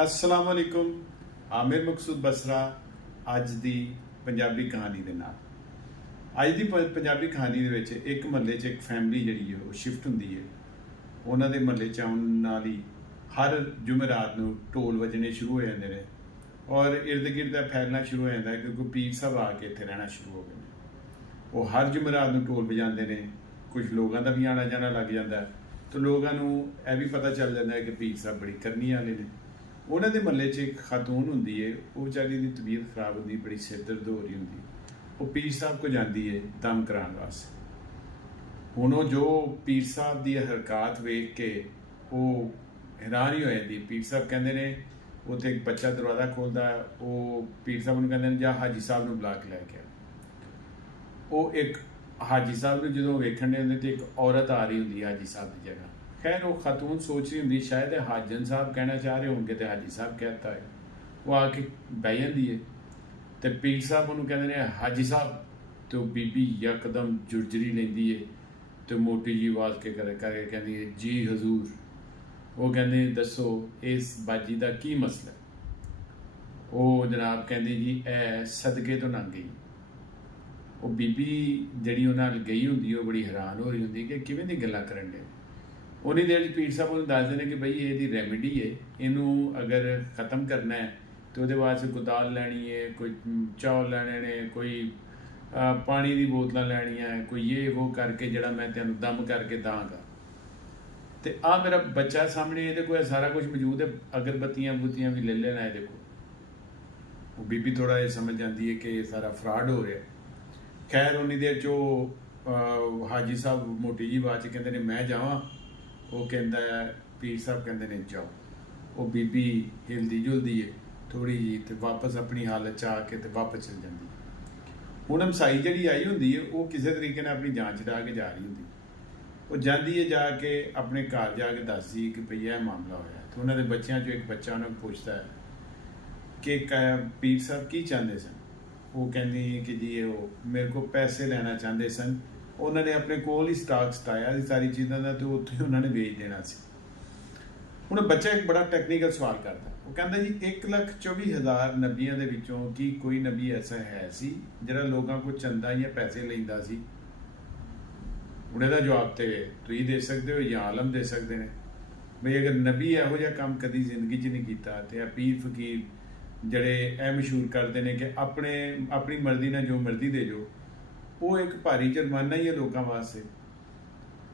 अस्सलाम वालेकुम। आमिर मकसूद बसरा ਅੱਜ ਦੀ ਪੰਜਾਬੀ ਕਹਾਣੀ ਦੇ ਨਾਲ। ਅੱਜ ਦੀ ਪੰਜਾਬੀ ਕਹਾਣੀ ਦੇ ਵਿੱਚ ਇੱਕ ਮਹੱਲੇ 'ਚ ਇੱਕ ਫੈਮਿਲੀ ਜਿਹੜੀ ਹੈ ਉਹ ਸ਼ਿਫਟ ਹੁੰਦੀ ਹੈ। ਉਹਨਾਂ ਦੇ ਮਹੱਲੇ 'ਚ ਆਉਣ ਨਾਲ ਹੀ ਹਰ ਜੁਮੇਰਾਤ ਨੂੰ ਢੋਲ ਵੱਜਣੇ ਸ਼ੁਰੂ ਹੋ ਜਾਂਦੇ ਨੇ ਔਰ ਇਰਦ ਗਿਰਦ ਦਾ ਫੈਲਣਾ ਸ਼ੁਰੂ ਹੋ ਜਾਂਦਾ ਕਿਉਂਕਿ ਪੀਰ ਸਾਹਿਬ ਆ ਕੇ ਇੱਥੇ ਰਹਿਣਾ ਸ਼ੁਰੂ ਹੋ ਗਏ ਨੇ। ਉਹ ਹਰ ਜੁਮੇਰਾਤ ਨੂੰ ਢੋਲ ਵਜਾਉਂਦੇ ਨੇ। ਕੁਝ ਲੋਕਾਂ ਦਾ ਵੀ ਆਣਾ ਜਾਣਾ ਲੱਗ ਜਾਂਦਾ ਤਾਂ ਲੋਕਾਂ ਨੂੰ ਇਹ ਵੀ ਪਤਾ ਚੱਲ ਜਾਂਦਾ ਕਿ ਪੀਰ ਸਾਹਿਬ ਬੜੀ ਕਰਨੀ ਵਾਲੇ ਨੇ। ਉਹਨਾਂ ਦੇ ਮਹੱਲੇ 'ਚ ਇੱਕ ਖਾਤੂਨ ਹੁੰਦੀ ਹੈ, ਉਹ ਵਿਚਾਰੀ ਦੀ ਤਬੀਅਤ ਖਰਾਬ ਹੁੰਦੀ, ਬੜੀ ਸਿਰ ਦਰਦ ਹੋ ਰਹੀ ਹੁੰਦੀ। ਉਹ ਪੀਰ ਸਾਹਿਬ ਕੋ ਜਾਂਦੀ ਹੈ ਦਮ ਕਰਾਉਣ ਵਾਸਤੇ। ਹੁਣ ਉਹ ਜੋ ਪੀਰ ਸਾਹਿਬ ਦੀ ਹਰਕਤ ਵੇਖ ਕੇ ਉਹ ਹੈਰਾਨ ਹੀ ਹੋ ਜਾਂਦੀ। ਪੀਰ ਸਾਹਿਬ ਕਹਿੰਦੇ ਨੇ, ਉੱਥੇ ਇੱਕ ਬੱਚਾ ਦਰਵਾਜ਼ਾ ਖੋਲ੍ਹਦਾ, ਉਹ ਪੀਰ ਸਾਹਿਬ ਨੂੰ ਕਹਿੰਦੇ ਨੇ ਜਾਂ ਹਾਜੀ ਸਾਹਿਬ ਨੂੰ ਬੁਲਾ ਕੇ ਲੈ ਕੇ ਆ। ਉਹ ਇੱਕ ਹਾਜੀ ਸਾਹਿਬ ਨੂੰ ਜਦੋਂ ਵੇਖਣ ਦੇ ਹੁੰਦੇ ਤੇ ਇੱਕ ਔਰਤ ਆ ਰਹੀ ਹੁੰਦੀ ਹਾਜੀ ਸਾਹਿਬ ਦੀ ਜਗ੍ਹਾ। खैर वो खातून सोच रही होंगी शायद हाजन साहब कहना चाह रहे होंगे तो हाजी साहब कहता है। वो आके बह जाती है तो पीर साहब उन्होंने कहते हैं हाजी साहब। तो बीबी यकदम जुर्जरी लेंदी है तो मोटी जी आवाज़ के करके कहती है जी हजूर। वो कहते दसो इस बाजी का की मसला। वो जनाब कहते जी ए सदके तो ना गई। वो बीबी जी उन्होंने गई होंगी वो बड़ी हैरान हो रही होंगी कि किवें दी गल्लां करन दे। उन्नी देर पीर साहब उन्हें दसते हैं कि बई ये रैमेडी है, इनू अगर ख़त्म करना है तो वो वास्ते कोई दाल लैनी है, कोई चौल लैने ने, कोई पानी की बोतल लैनी है, कोई ये वो करके जड़ा मैं तेन दम करके दाँगा। तो आ मेरा बच्चा सामने ये कोई सारा कुछ मौजूद है, अगरबत्तियाँ बुत्तियाँ भी ले लेना है। देखो वो बीबी थोड़ा ये समझ जाती है कि ये सारा फ्रॉड हो रहा है। खैर उन्नी देर चो हाजी साहब मोटी जी बात कहते हैं मैं जावां। वो कहता है पीर साहब कहते हैं जाओ। वो बीबी हिलदी जुलदी है थोड़ी जी तो वापस अपनी हालत च आके तो वापस चल जाती है। हुण हमसाई जी आई होंगी है वो किसी तरीके ने अपनी जान छड़ा के जा रही होंगी। वो जाती है जाके अपने घर जाके दसदी कि भई यह मामला होया। तो उन्होंने बच्चों चो एक बच्चा उन्होंने पूछता है कि पीर साहब की चाहते सन। वो कहती है कि जी वो मेरे को पैसे लेना चाहते सन। उन्होंने अपने कोल ही स्टाक सटाया सारी चीज़ों का तो उत्थे उन्होंने बेच देना सी। हुण बच्चा एक बड़ा टैक्नीकल सवाल करता, वो कहता जी 1,24,000 नबियों के विचों की कोई नबी ऐसा है सी जिहड़ा लोगों को चंदा या पैसे लैंदा सी। हुण इहदा जवाब तो तुसीं दे सकते हो या आलम दे सकते हैं बई अगर नबी इहो जिहा काम कदी जिंदगी च नहीं कीता तो पीर फकीर जिहड़े ए मशहूर करते हैं कि अपनी मर्जी नाल जो मर्जी दे जो, वो एक भारी जुर्माना ही है लोगों वास्ते।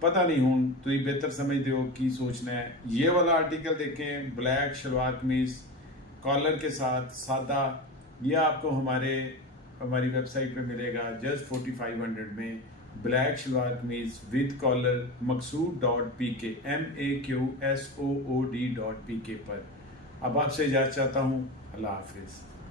पता नहीं हूँ तुम बेहतर समझते हो की सोचना है। ये वाला आर्टिकल देखें, ब्लैक शलवार कमीज कॉलर के साथ सादा, यह आपको हमारी वेबसाइट पे मिलेगा जस्ट 4500 में। ब्लैक शलवार कमीज विद कॉलर maqsood.pk MAQSOOD.pk पर। अब आपसे इजाज़त चाहता हूँ। अल्लाह हाफिज़।